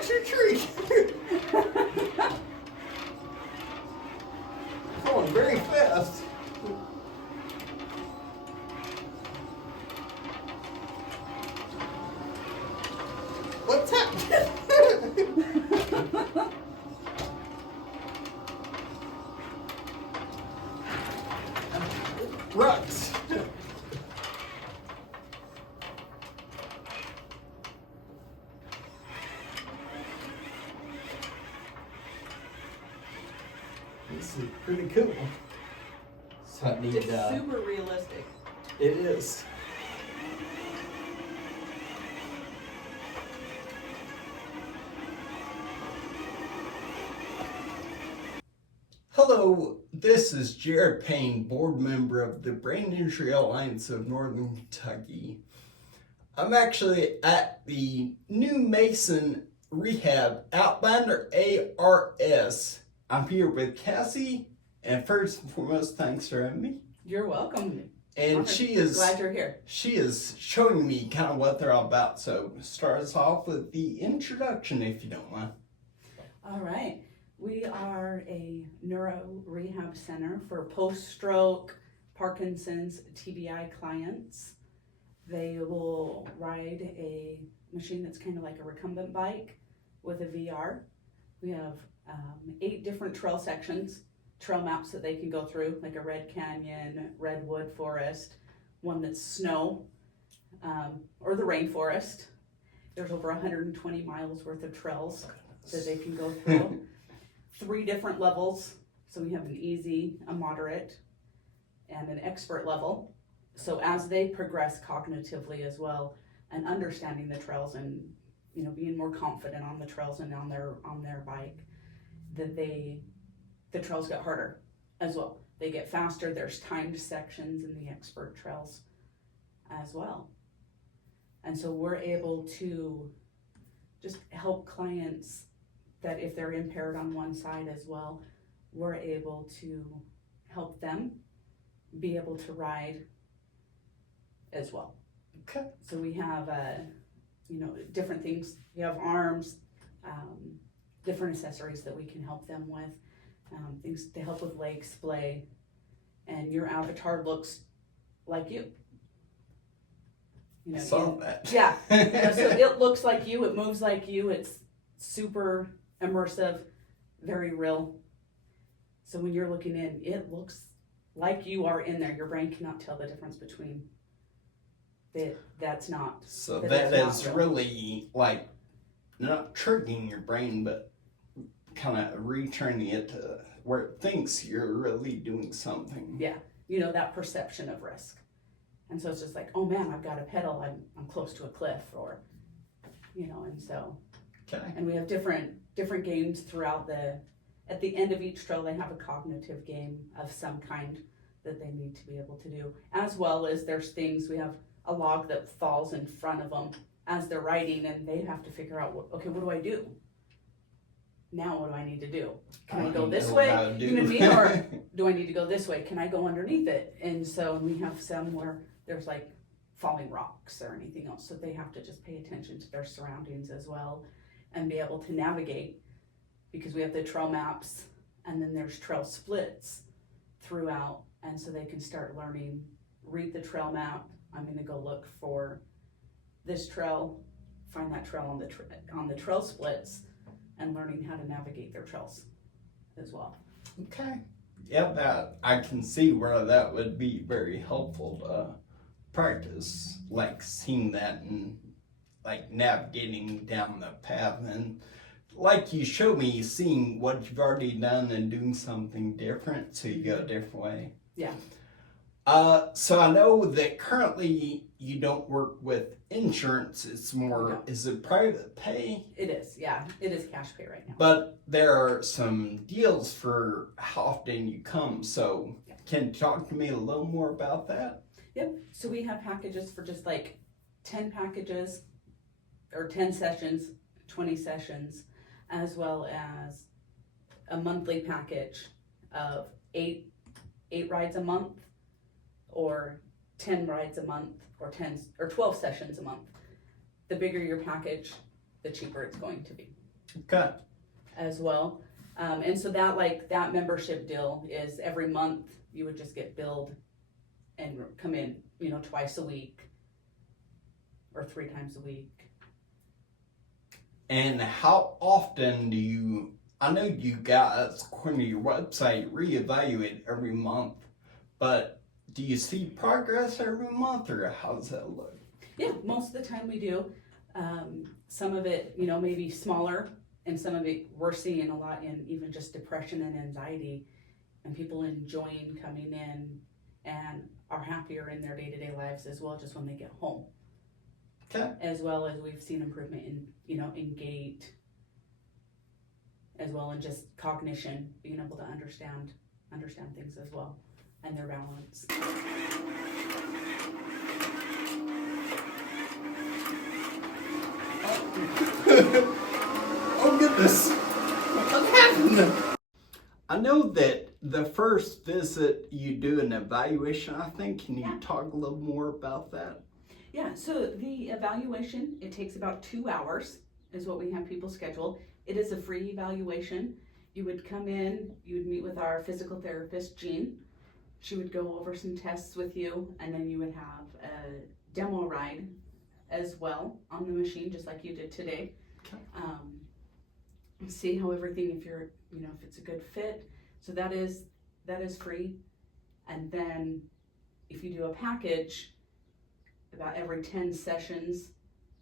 Watch your tree. Going very fast. What's happening? Ruts. This is pretty cool. So I need, It's super realistic. it is. Hello, this is Jared Payne, board member of the Brain Injury Alliance of Northern Kentucky. I'm actually at the New Mason Rehab, OutbounderARS. I'm here with Cassie, and first and foremost, thanks for having me. You're welcome. And she is glad you're here. She is showing me kind of what they're all about. So start us off with the introduction, if you don't mind. All right. We are a neuro rehab center for post-stroke, Parkinson's, TBI clients. They will ride a machine that's kind of like a recumbent bike with a VR. We have 8 different trail sections, trail maps that they can go through, like a red canyon, redwood forest, one that's snow, or the rainforest. There's over 120 miles worth of trails that they can go through. 3 different levels. So we have an easy, a moderate, and an expert level. So as they progress cognitively as well, and understanding the trails and, you know, being more confident on the trails and on their bike, that the trails get harder as well. They get faster. There's timed sections in the expert trails as well. And so we're able to just help clients that if they're impaired on one side as well, we're able to help them be able to ride as well. Okay. So we have, different things. We have arms, different accessories that we can help them with, things to help with leg splay, and your avatar looks like you. You know, Saw that. Yeah. So it looks like you. It moves like you. It's super immersive, very real. So when you're looking in, it looks like you are in there. Your brain cannot tell the difference between it. That's not. So that is really like not tricking your brain, but kind of returning it to where it thinks you're really doing something. Yeah, you know, that perception of risk. And so it's just like, oh man, I've got a pedal. I'm close to a cliff, or, you know, and so. Okay. And we have different games throughout at the end of each trail, they have a cognitive game of some kind that they need to be able to do, as well as there's things, we have a log that falls in front of them as they're riding, and they have to figure out, what do I do? Now what do I need to do? Can I go this way? You know what I mean? Or do I need to go this way? Can I go underneath it? And so we have some where there's like falling rocks or anything else, so they have to just pay attention to their surroundings as well and be able to navigate, because we have the trail maps and then there's trail splits throughout, and so they can start learning, read the trail map. I'm going to go look for this trail, find that trail on the trail splits, and learning how to navigate their trails as well. Okay. Yeah, that I can see where that would be very helpful to practice, like seeing that and like navigating down the path, and like you showed me, seeing what you've already done and doing something different, so you go a different way. Yeah. So I know that currently you don't work with insurance. It's more, No. Is it private pay? It is, yeah. It is cash pay right now. But there are some deals for how often you come. So Yeah. can you talk to me a little more about that? Yep. So we have packages for just like 10 packages or 10 sessions, 20 sessions, as well as a monthly package of 8 rides a month, or 10 rides a month, or 10 or 12 sessions a month. The bigger your package, the cheaper it's going to be. Okay. as well. And so that membership deal is every month you would just get billed and come in, twice a week or 3 times a week. And how often do you, I know you guys, according to your website, reevaluate every month, but do you see progress every month, or how does that look? Yeah, most of the time we do. Some of it, maybe smaller, and some of it we're seeing a lot in even just depression and anxiety, and people enjoying coming in and are happier in their day-to-day lives as well, just when they get home. Okay. As well as we've seen improvement in, in gait, as well, and just cognition, being able to understand things as well, and their balance. Oh goodness, what happened? I know that the first visit you do an evaluation, I think. Can you talk a little more about that? Yeah, so the evaluation, it takes about 2 hours is what we have people schedule. It is a free evaluation. You would come in, you would meet with our physical therapist, Jean. She would go over some tests with you, and then you would have a demo ride as well on the machine, just like you did today. Okay. See how everything, if you're, if it's a good fit. So that is free. And then if you do a package, about every 10 sessions,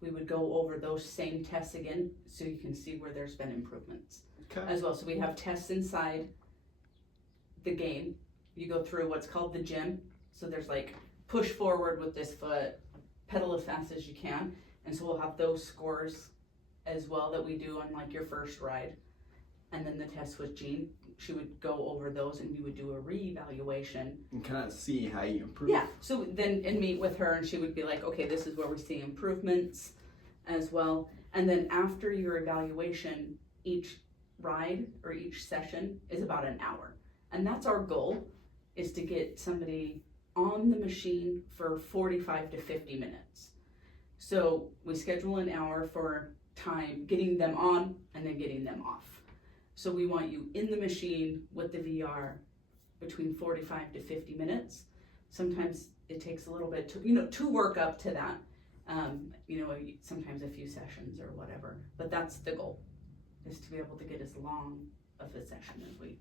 we would go over those same tests again, so you can see where there's been improvements as well. So we have tests inside the game. You go through what's called the gym. So there's like push forward with this foot, pedal as fast as you can. And so we'll have those scores as well that we do on like your first ride. And then the test with Jean, she would go over those, and you would do a reevaluation. And kind of see how you improve. Yeah, so then, and meet with her, and she would be like, okay, this is where we see improvements as well. And then after your evaluation, each ride or each session is about an hour. And that's our goal, is to get somebody on the machine for 45 to 50 minutes. So we schedule an hour for time, getting them on and then getting them off. So we want you in the machine with the VR between 45 to 50 minutes. Sometimes it takes a little bit to work up to that. Sometimes a few sessions or whatever. But that's the goal, is to be able to get as long of a session as we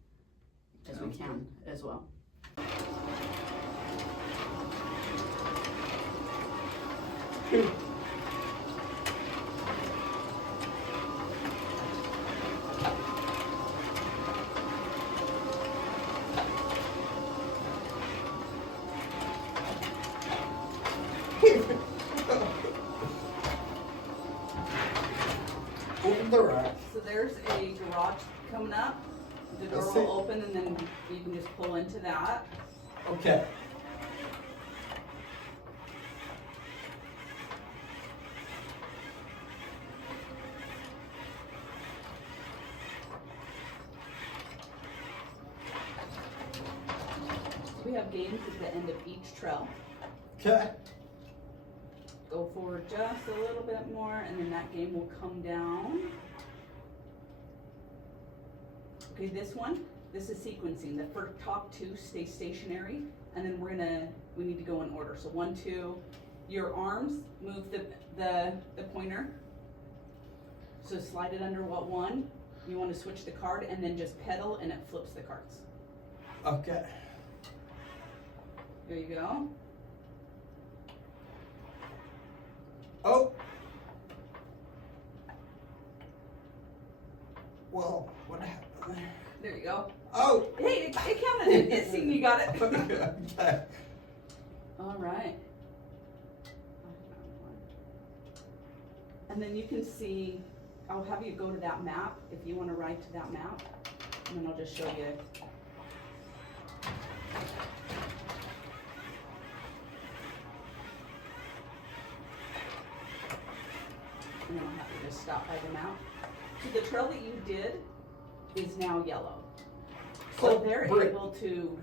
can as well. Open the rack. So there's a garage coming up. The door will open, and then you can just pull into that. Okay. We have games at the end of each trail. Okay. Go forward just a little bit more, and then that game will come down. Okay, this is sequencing. The first top 2 stay stationary, and then we need to go in order. So 1, 2, your arms, move the pointer. So slide it under 1, you want to switch the card, and then just pedal, and it flips the cards. Okay. There you go. Oh. Well, what happened there? There you go. Oh. Hey, it counted it. It seen you got it. Okay. All right. And then you can see, I'll have you go to that map if you want to ride to that map, and then I'll just show you. And then I'll have you just stop by the map. So the trail that you did is now yellow. So they're able to,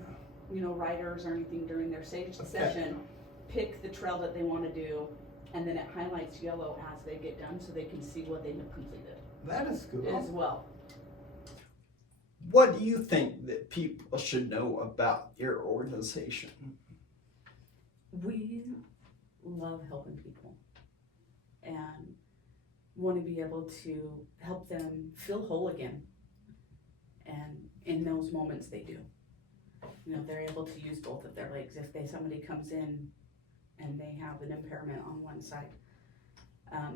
riders or anything during their session, pick the trail that they want to do and then it highlights yellow as they get done so they can see what they have completed That is cool. as well. What do you think that people should know about your organization? We love helping people and want to be able to help them feel whole again. And in those moments they do. You know, they're able to use both of their legs. If somebody comes in and they have an impairment on one side,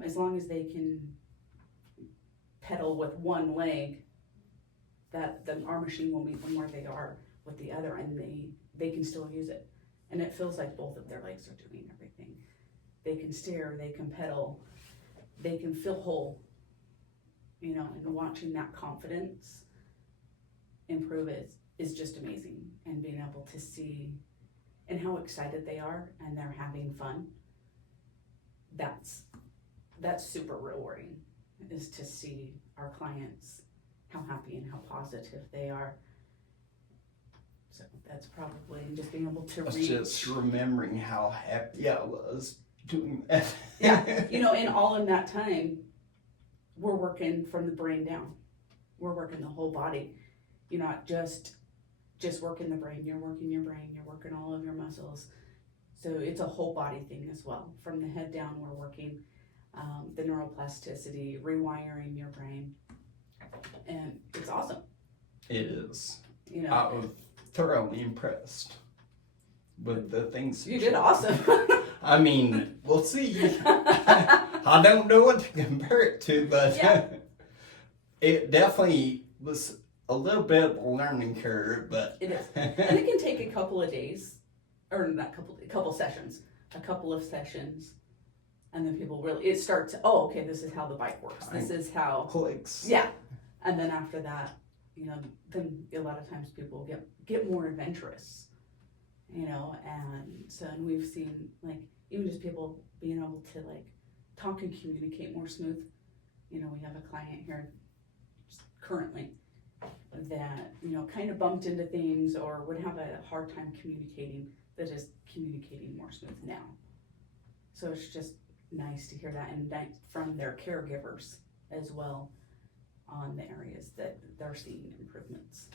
as long as they can pedal with one leg, that our machine will meet them where they are with the other, and they can still use it. And it feels like both of their legs are doing everything. They can steer, they can pedal, they can feel whole, you know, and watching that confidence improve is just amazing. And being able to see and how excited they are and they're having fun, that's super rewarding, is to see our clients, how happy and how positive they are. So that's probably just being able to reach. Just remembering how happy I was doing that. Yeah, you know, and all in that time, we're working from the brain down. We're working the whole body. You're not just working the brain, you're working your brain, you're working all of your muscles. So it's a whole body thing as well. From the head down, we're working the neuroplasticity, rewiring your brain. And it's awesome. It is. You know, I was thoroughly impressed with the things you did awesome. I mean, we'll see. I don't know what to compare it to, but Yeah. It definitely was a little bit of a learning curve, but It is. And it can take a couple of days, or not a couple of sessions, and then people really, it starts, oh, okay, this is how the bike works. This is how, clicks. yeah. And then after that, you know, then a lot of times people get more adventurous, you know, and so, and we've seen, like, even just people being able to, like, talk and communicate more smooth. You know, we have a client here currently that, you know, kind of bumped into things or would have a hard time communicating, that is communicating more smooth now. So it's just nice to hear that, and from their caregivers as well on the areas that they're seeing improvements.